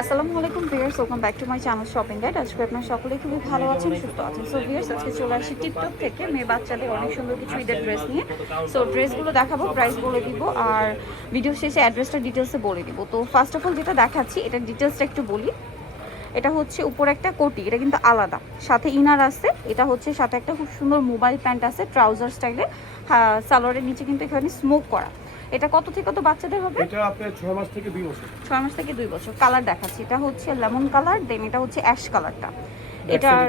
আসসালামু আলাইকুম viewers, welcome back to my channel shopping guide. আজকে আপনারা সকলেই খুবই ভালো আছেন, সুস্থ আছেন। সো ভিউয়ার্স, আজকে চলে আসি টিকটক থেকে মেয়ে বাচ্চাদের অনেক সুন্দর কিছু ঈদের ড্রেস নিয়ে। সো ড্রেসগুলো দেখাবো, প্রাইস বলে দিব, আর ভিডিও শেষে অ্যাড্রেসটা ডিটেলসে বলে দিব। তো ফার্স্ট অফ অল যেটা দেখাচ্ছি এটার ডিটেলসটা একটু বলি। এটা হচ্ছে উপরে একটা কোটি, এটা কিন্তু আলাদা, সাথে ইনার আছে। এটা হচ্ছে সাথে একটা খুব সুন্দর মোবাইল প্যান্ট আছে ট্রাউজার স্টাইলে, সালোয়ারের নিচে কিন্তু এখানে স্মোক করা। এটা কত থেকে কত বাচ্চাদের হবে? এটা আপনার 6 মাস থেকে 2 বছর। 6 মাস থেকে 2 বছর। কালার দেখাচ্ছি, এটা হচ্ছে লেমন কালার, দেন এটা হচ্ছে অ্যাশ কালারটা। এটার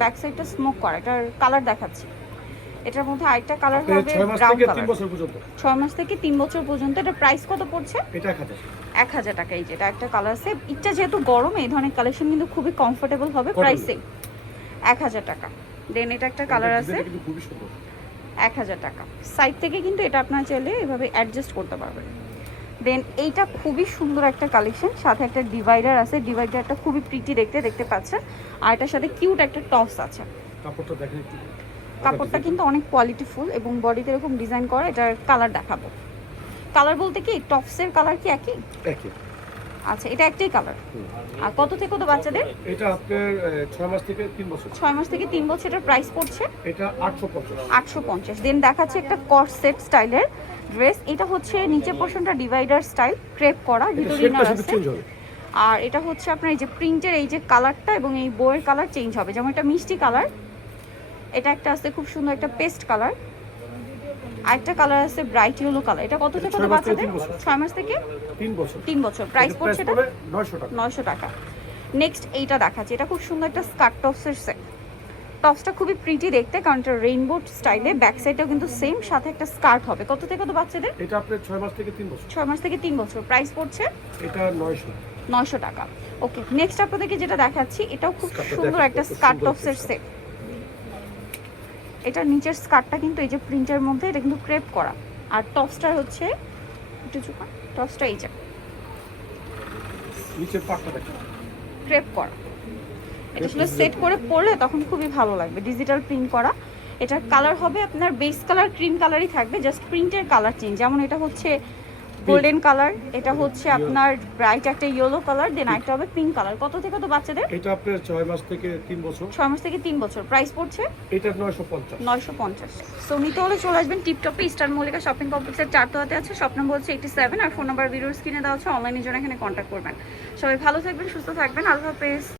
ব্যাক সাইডটা স্মোক করা, এটার কালার দেখাচ্ছি। এটার মধ্যে আরেকটা কালার হবে 6 মাস ব্রাউন থেকে কালার। 3 বছর পর্যন্ত। 6 মাস থেকে 3 বছর পর্যন্ত। এটা প্রাইস কত পড়ছে? এটা 1000। 1000 টাকা। এই যেটা একটা কালার আছে, এটা যেহেতু গরম এই ধরনের কালেকশন কিন্তু খুবই কমফোর্টেবল হবে প্রাইসে। 1000 টাকা। দেন এটা একটা কালার আছে, কিন্তু খুবই সুন্দর। 1000 টাকা। সাইড থেকে কিন্তু এটা আপনারা চাইলে এভাবে অ্যাডজাস্ট করতে পারবেন। দেন এইটা খুবই সুন্দর একটা কালেকশন, সাথে একটা ডিভাইডার আছে। ডিভাইডারটা খুবই প্রিটি দেখতে পাচ্ছেন, আর এটার সাথে কিউট একটা টপস আছে। কাপড়টা দেখেন একটু। কাপড়টা কিন্তু অনেক কোয়ালিটিফুল এবং বডিতে এরকম ডিজাইন করা। এটার কালার দেখাবো। কালার বলতে কি টপসের কালার কি একই? একই। আচ্ছা, এটা একটাই কালার। আর কত থেকে কত বাচ্চাদের? এটা আপনার 6 মাস থেকে 3 বছর। 6 মাস থেকে 3 বছর। এটার প্রাইস পড়ছে এটা 850। 850। দেন দেখাচ্ছে একটা কর্সেট স্টাইলের ড্রেস। এটা হচ্ছে নিচের পোর্শনটা ডিভাইডার স্টাইল, ক্রেপ করা, ভিতরে ইনার আছে। আর এটা হচ্ছে আপনার এই যে প্রিন্টের এই যে কালারটা এবং এই বইয়ের কালার চেঞ্জ হবে। যেমন এটা মিষ্টি কালার, এটা একটা আছে খুব সুন্দর একটা পেস্ট কালার, আরেকটা কালার আছে ব্রাইট ইয়েলো কালার। এটা কত থেকে কত বাচ্চাদের? 6 মাস থেকে 3 বছর। 3 বছর। প্রাইস পড়ছে এটা 900 টাকা। 900 টাকা। নেক্সট এইটা দেখাচ্ছি, এটা খুব সুন্দর একটা স্কার্ট টপসের সেট। টপসটা খুবই প্রিটি দেখতে, কারণ এটা রেইনবো স্টাইলে, ব্যাক সাইডটাও কিন্তু সেম, সাথে একটা স্কার্ট হবে। কত থেকে কত বাচ্চাদের? এটা আপনার 6 মাস থেকে 3 বছর। 6 মাস থেকে 3 বছর। প্রাইস পড়ছে এটা 900 টাকা। ওকে, নেক্সট আপনাদেরকে যেটা দেখাচ্ছি এটাও খুব সুন্দর একটা স্কার্ট টপসের সেট। এটা নিচের স্কার্টটা কিন্তু এই যে প্রিন্টের মধ্যে, এটা কিন্তু ক্রেপ করা। আর টপসটা হচ্ছে একটু চুপা, টপসটা এই যে নিচের পাটটা দেখেন। ক্রেপ করা। এটা আসলে সেট করে পরলে তখন খুবই ভালো লাগবে, ডিজিটাল প্রিন্ট করা। এটার কালার হবে আপনার বেস কালার ক্রিম কালারই থাকবে, জাস্ট প্রিন্টের কালার চেঞ্জ। যেমন এটা হচ্ছে গোল্ডেন কালার, এটা হচ্ছে আপনার ব্রাইট একটা ইয়েলো কালার, দেন আরেকটা হবে পিঙ্ক কালার। কত থেকে কত বাচ্চাদের? এটা আপনার 6 মাস থেকে 3 বছর। 6 মাস থেকে 3 বছর। প্রাইস পড়ছে এটা 950। 950। সো নিতে হলে চলে আসবেন টিপটপে, ইস্টার্ন মল্লিকা শপিং কমপ্লেক্সের 4 তলাতে আছে। শপ নম্বর হচ্ছে 87, আর ফোন নাম্বার ভিডিওর স্ক্রিনে দেওয়া আছে। অনলাইনের জন্য এখানে কন্ট্যাক্ট করবেন। সবাই ভালো থাকবেন, সুস্থ থাকবেন। আল্লাহ হাফেজ।